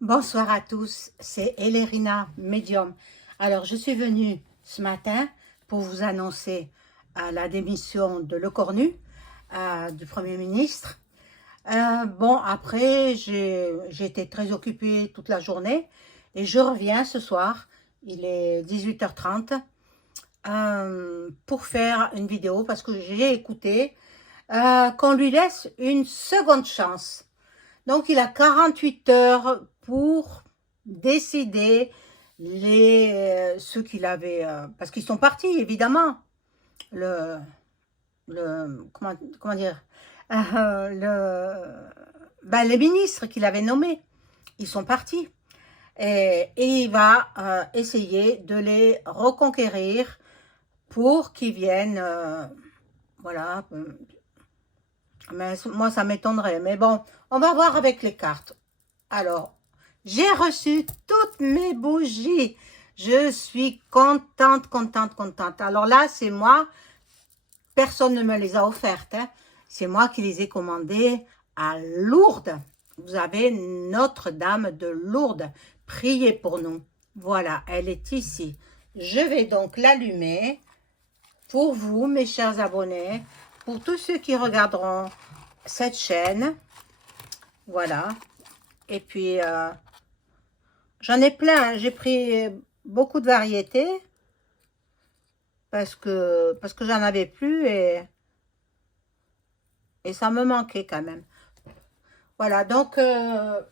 Bonsoir à tous, c'est Elérina Medium. Alors, je suis venue ce matin pour vous annoncer la démission de Lecornu, du Premier ministre. Bon, après, j'ai été très occupée toute la journée et je reviens ce soir, il est 18h30, pour faire une vidéo parce que j'ai écouté qu'on lui laisse une seconde chance. Donc, il a 48 heures pour décider ceux qu'il avait... parce qu'ils sont partis, évidemment. Comment dire les ministres qu'il avait nommés, ils sont partis. Et il va essayer de les reconquérir pour qu'ils viennent... voilà. Mais moi, ça m'étonnerait. Mais bon, on va voir avec les cartes. Alors, j'ai reçu toutes mes bougies. Je suis contente, contente, contente. Alors là, c'est moi. Personne ne me les a offertes, hein. C'est moi qui les ai commandées à Lourdes. Vous avez Notre-Dame de Lourdes. Priez pour nous. Voilà, elle est ici. Je vais donc l'allumer pour vous, mes chers abonnés, pour tous ceux qui regarderont cette chaîne. Voilà. Et puis, j'en ai plein. J'ai pris beaucoup de variétés parce que j'en avais plus et ça me manquait quand même. Voilà, donc, elle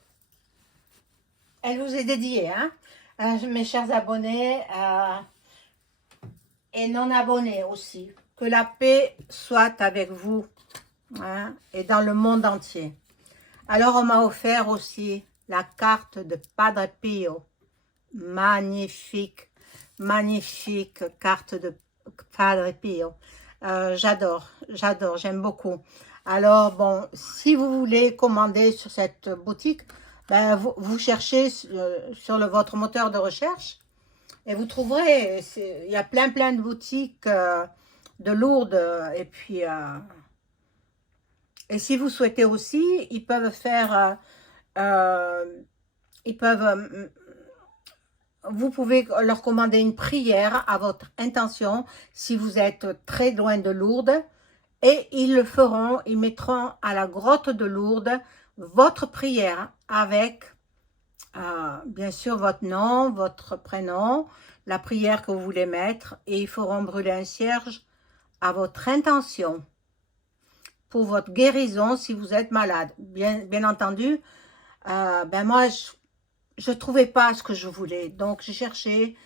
vous est dédiée, hein, mes chers abonnés et non abonnés aussi. Que la paix soit avec vous, hein, et dans le monde entier. Alors, on m'a offert aussi la carte de Padre Pio. Magnifique, magnifique carte de Padre Pio. J'adore, j'aime beaucoup. Alors, bon, si vous voulez commander sur cette boutique, ben, vous cherchez sur votre moteur de recherche et vous trouverez. Il y a plein de boutiques de Lourdes et puis... et si vous souhaitez aussi, ils peuvent faire, vous pouvez leur commander une prière à votre intention si vous êtes très loin de Lourdes et ils le feront, ils mettront à la grotte de Lourdes votre prière avec bien sûr votre nom, votre prénom, la prière que vous voulez mettre et ils feront brûler un cierge à votre intention pour votre guérison si vous êtes malade. Bien entendu, ben moi, je trouvais pas ce que je voulais. Donc, j'ai cherché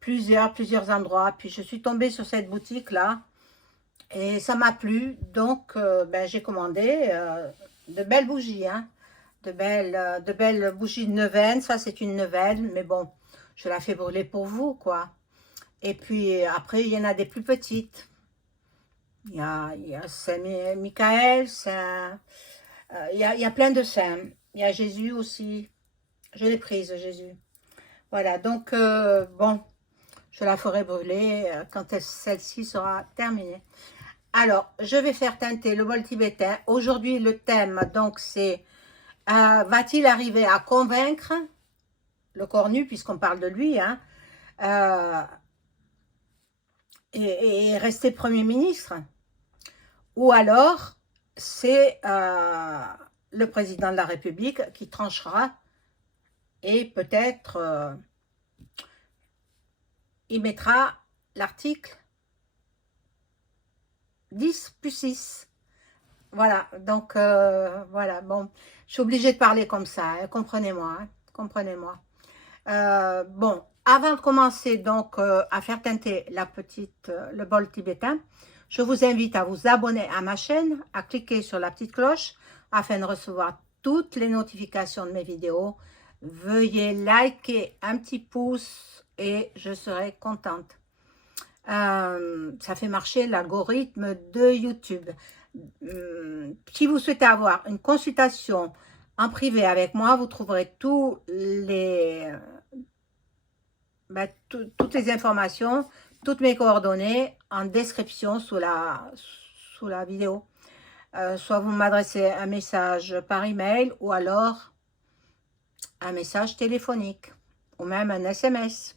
plusieurs endroits. Puis, je suis tombée sur cette boutique-là. Et ça m'a plu. Donc, ben, j'ai commandé de belles bougies. Hein, de belles bougies de neuvaine. Ça, c'est une neuvaine. Mais bon, je la fais brûler pour vous, quoi. Et puis, après, il y en a des plus petites. Il y a Saint-Michael, il y a plein de saints. Il y a Jésus aussi. Je l'ai prise, Jésus. Voilà, donc, bon, je la ferai brûler quand celle-ci sera terminée. Alors, je vais faire teinter le bol tibétain. Aujourd'hui, le thème, donc, c'est va-t-il arriver à convaincre Lecornu, puisqu'on parle de lui, hein, et rester Premier ministre? Ou alors, c'est le président de la République qui tranchera et peut-être il mettra l'article 10+6. Voilà, donc voilà, bon, je suis obligée de parler comme ça, hein, comprenez-moi, hein, comprenez-moi. Bon, avant de commencer donc à faire teinter le bol tibétain, je vous invite à vous abonner à ma chaîne, à cliquer sur la petite cloche afin de recevoir toutes les notifications de mes vidéos. Veuillez liker un petit pouce et je serai contente. Ça fait marcher l'algorithme de YouTube. Si vous souhaitez avoir une consultation en privé avec moi, vous trouverez toutes les informations, toutes mes coordonnées en description sous la vidéo. Soit vous m'adressez un message par email ou alors un message téléphonique ou même un SMS.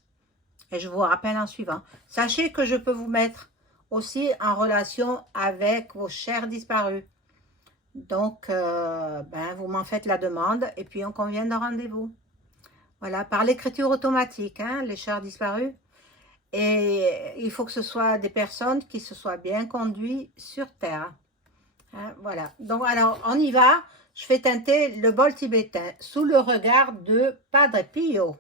Et je vous rappelle en suivant. Sachez que je peux vous mettre aussi en relation avec vos chers disparus. Donc, vous m'en faites la demande et puis on convient d'un rendez-vous. Voilà, par l'écriture automatique, hein, les chers disparus. Et il faut que ce soit des personnes qui se soient bien conduites sur Terre. Hein, voilà. Donc, alors, on y va. Je fais teinter le bol tibétain sous le regard de Padre Pio.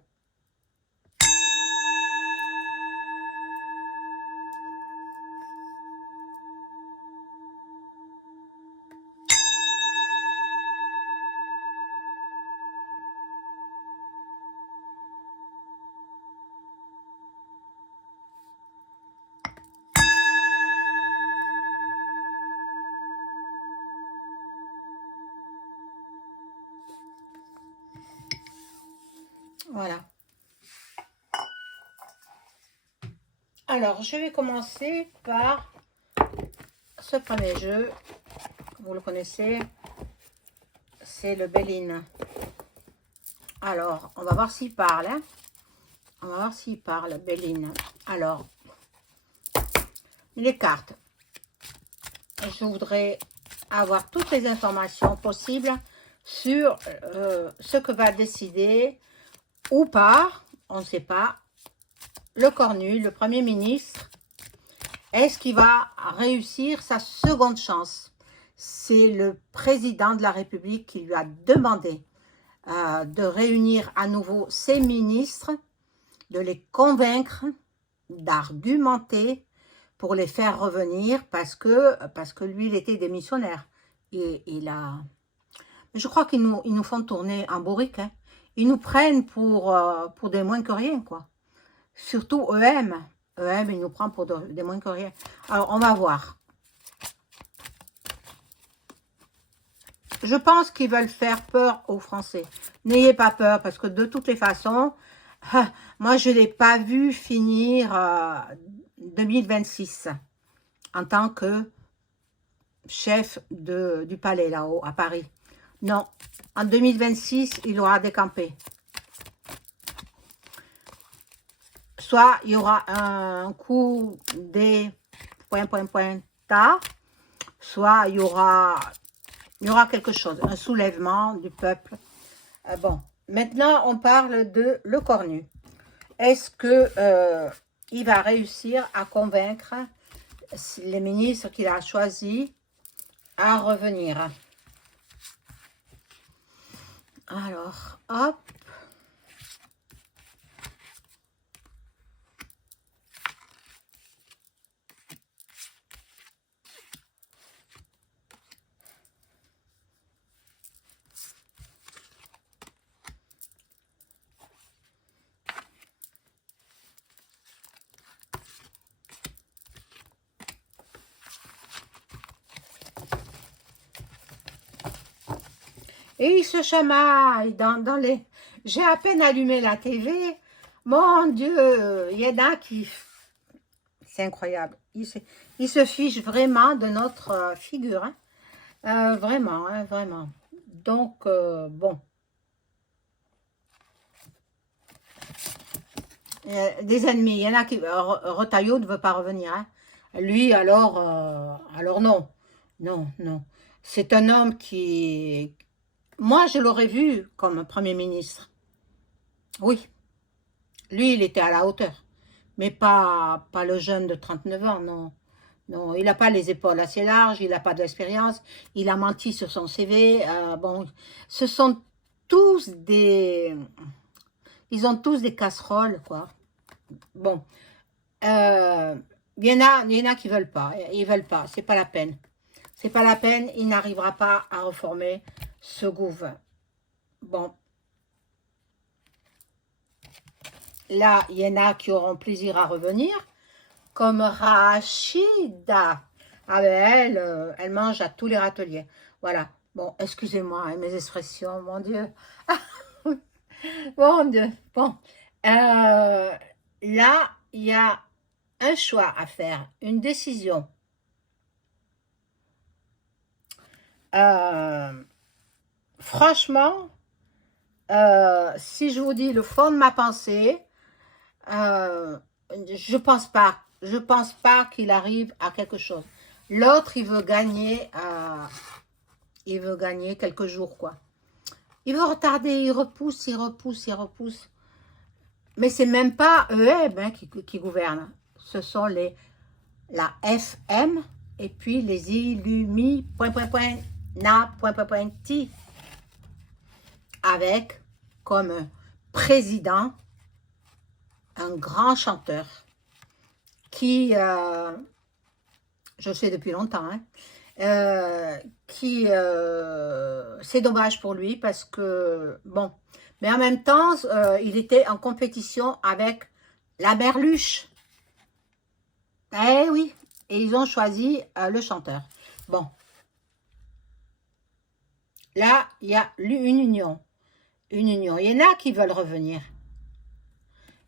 Voilà. Alors, je vais commencer par ce premier jeu. Vous le connaissez, c'est le Béline. Alors, on va voir s'il parle. Hein. On va voir s'il parle, Béline. Alors, les cartes. Je voudrais avoir toutes les informations possibles sur ce que va décider ou pas, on ne sait pas, le Cornu, le Premier ministre. Est-ce qu'il va réussir sa seconde chance? C'est le président de la République qui lui a demandé de réunir à nouveau ses ministres, de les convaincre, d'argumenter pour les faire revenir parce que lui, il était démissionnaire. Et je crois qu'ils nous font tourner en bourrique. Hein. Ils nous prennent pour des moins que rien, quoi. Surtout EM. EM, il nous prend pour des moins que rien. Alors, on va voir. Je pense qu'ils veulent faire peur aux Français. N'ayez pas peur, parce que de toutes les façons, moi, je ne l'ai pas vu finir 2026 en tant que chef du palais, là-haut, à Paris. Non, en 2026, il aura décampé. Soit il y aura un coup des ... soit il y aura quelque chose, un soulèvement du peuple. Bon, maintenant on parle de le Cornu. Est-ce que il va réussir à convaincre les ministres qu'il a choisis à revenir? Alors, hop. Et il se chamaille dans les... J'ai à peine allumé la TV. Mon Dieu, il y en a qui... C'est incroyable. Ils se fichent vraiment de notre figure. Hein. Vraiment, hein, vraiment. Donc, bon. Des ennemis. Il y en a qui... Retailleau ne veut pas revenir. Hein. Lui, alors non. Non, non. C'est un homme qui... Moi, je l'aurais vu comme Premier ministre. Oui. Lui, il était à la hauteur. Mais pas le jeune de 39 ans, non. Non, il n'a pas les épaules assez larges, il n'a pas d'expérience, il a menti sur son CV. Bon, ce sont tous des... Ils ont tous des casseroles, quoi. Bon. Il y en a qui veulent pas. Ils veulent pas, c'est pas la peine. C'est pas la peine, il n'arrivera pas à reformer ce gouvernement. Bon. Là, il y en a qui auront plaisir à revenir, comme Rachida. Ah ben elle mange à tous les râteliers. Voilà. Bon, excusez-moi, hein, mes expressions, mon Dieu. Mon Dieu. Bon. Là, il y a un choix à faire, une décision. Franchement, Si je vous dis le fond de ma pensée, euh, je pense pas qu'il arrive à quelque chose. L'autre, il veut gagner quelques jours, quoi. Il veut retarder, il repousse, il repousse, il repousse. Mais c'est même pas EM hein, qui gouverne. Ce sont la FM et puis les Illumi, na, ti, avec comme président un grand chanteur qui, je sais depuis longtemps, hein, c'est dommage pour lui parce que, bon, mais en même temps, il était en compétition avec la Merluche. Eh oui, et ils ont choisi le chanteur. Bon, là, il y a une union. Une union. Il y en a qui veulent revenir.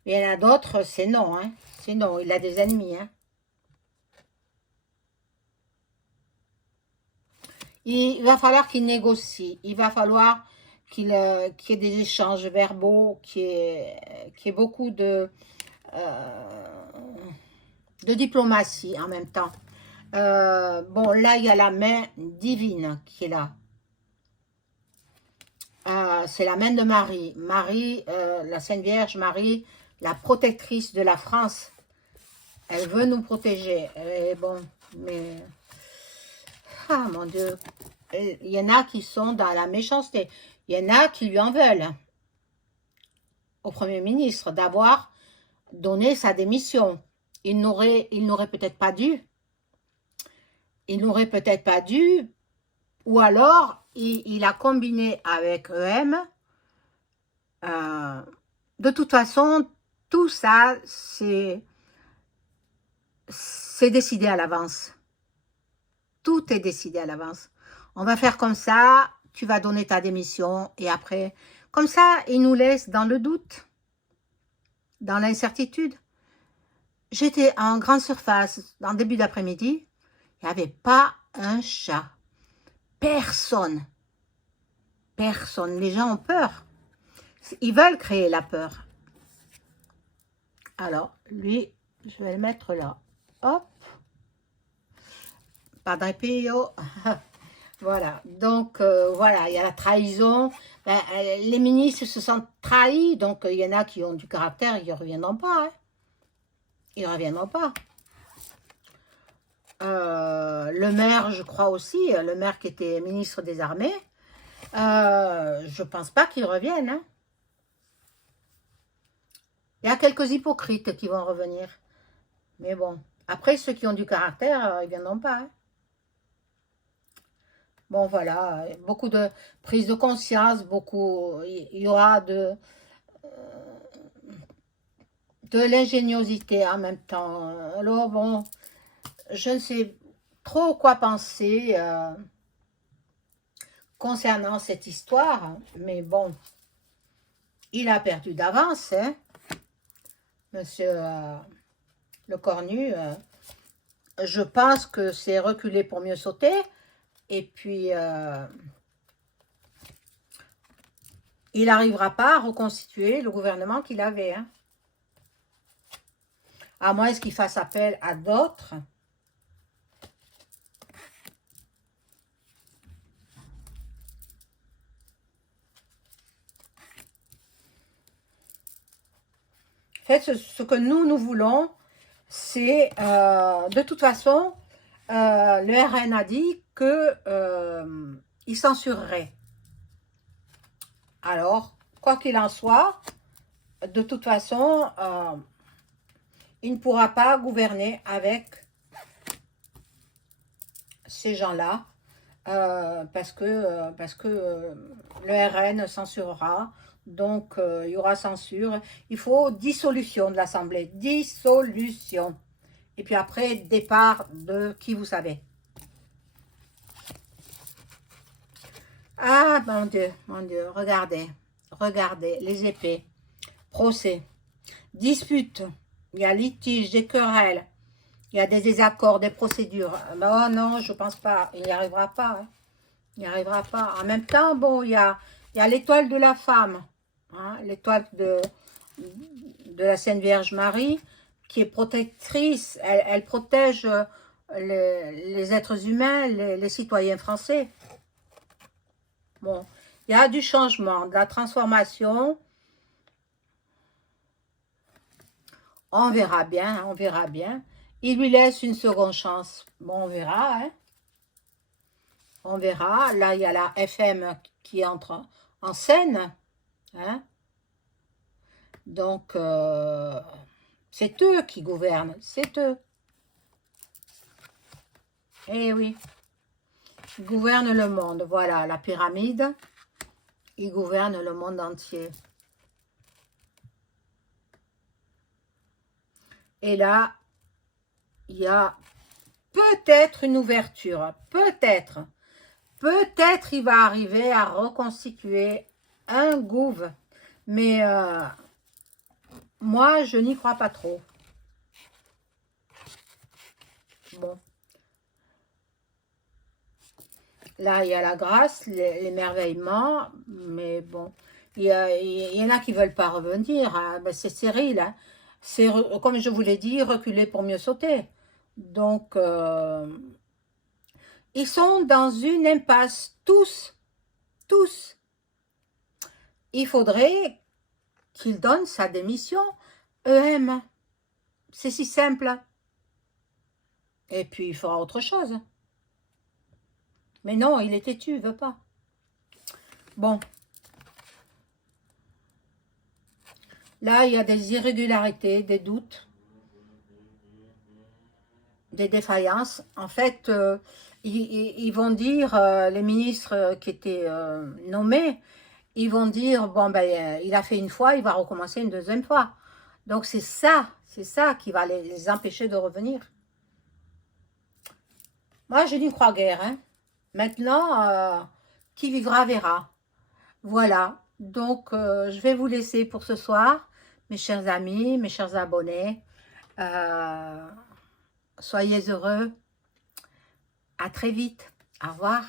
Il y en a d'autres, c'est non. Hein. C'est non, il a des ennemis. Hein. Il va falloir qu'il négocie. Il va falloir qu'il y ait des échanges verbaux, qu'il y ait beaucoup de diplomatie en même temps. Bon, là, il y a la main divine qui est là. C'est la main de Marie. Marie, la Sainte Vierge Marie, la protectrice de la France. Elle veut nous protéger. Et bon, mais... Ah, mon Dieu. Il y en a qui sont dans la méchanceté. Il y en a qui lui en veulent au Premier ministre d'avoir donné sa démission. Il n'aurait peut-être pas dû. Il n'aurait peut-être pas dû. Ou alors, il a combiné avec EM. De toute façon, tout ça, c'est décidé à l'avance. Tout est décidé à l'avance. On va faire comme ça, tu vas donner ta démission et après, comme ça, il nous laisse dans le doute, dans l'incertitude. J'étais en grande surface, en début d'après-midi, il n'y avait pas un chat. Personne. Personne. Les gens ont peur. Ils veulent créer la peur. Alors, lui, je vais le mettre là. Hop. Padre Pio. Voilà. Donc, voilà, il y a la trahison. Ben, les ministres se sentent trahis. Donc, il y en a qui ont du caractère, ils ne reviendront pas. Hein. Ils ne reviendront pas. Le maire, je crois aussi, le maire qui était ministre des Armées, je ne pense pas qu'il revienne. Hein. Il y a quelques hypocrites qui vont revenir. Mais bon, après, ceux qui ont du caractère, ils ne viendront pas. Hein. Bon, voilà, beaucoup de prise de conscience, il y aura de l'ingéniosité en même temps. Alors, bon, je ne sais trop quoi penser concernant cette histoire, mais bon, il a perdu d'avance, hein, monsieur le cornu. Je pense que c'est reculer pour mieux sauter. Et puis, il n'arrivera pas à reconstituer le gouvernement qu'il avait. Hein. À moins qu'il fasse appel à d'autres. En fait, ce que nous voulons, c'est, de toute façon, le RN a dit qu'il censurerait. Alors, quoi qu'il en soit, de toute façon, il ne pourra pas gouverner avec ces gens-là parce que le RN censurera. Donc, il y aura censure. Il faut dissolution de l'Assemblée. Dissolution. Et puis après, départ de qui vous savez. Ah, mon Dieu, regardez. Regardez, les épées. Procès. Dispute. Il y a litige, des querelles. Il y a des désaccords, des procédures. Oh non, je pense pas. Il n'y arrivera pas. Hein. Il n'y arrivera pas. En même temps, bon, il y a Il y a l'étoile de la femme, hein, l'étoile de la Sainte Vierge Marie, qui est protectrice, elle protège les êtres humains, les citoyens français. Bon, il y a du changement, de la transformation. On verra bien, on verra bien. Il lui laisse une seconde chance. Bon, on verra, hein. On verra. Là, il y a la FM qui entre en scène, hein. Donc, c'est eux qui gouvernent, c'est eux. Eh oui, ils gouvernent le monde. Voilà, la pyramide, ils gouvernent le monde entier. Et là, il y a peut-être une ouverture, peut-être. Peut-être il va arriver à reconstituer un gouv. Mais moi, je n'y crois pas trop. Bon. Là, il y a la grâce, l'émerveillement, mais bon, il y en a qui ne veulent pas revenir, hein. Ben, c'est stérile, hein. C'est, comme je vous l'ai dit, reculer pour mieux sauter. Donc, ils sont dans une impasse, tous, tous. Il faudrait qu'il donne sa démission, EM. C'est si simple. Et puis, il fera autre chose. Mais non, il est têtu, il veut pas. Bon. Là, il y a des irrégularités, des doutes, des défaillances. En fait, ils vont dire, les ministres qui étaient nommés, ils vont dire, bon, ben, il a fait une fois, il va recommencer une deuxième fois. Donc, c'est ça qui va les empêcher de revenir. Moi, je n'y crois guère, hein. Maintenant, qui vivra verra. Voilà, donc je vais vous laisser pour ce soir, mes chers amis, mes chers abonnés. Soyez heureux. À très vite. Au revoir.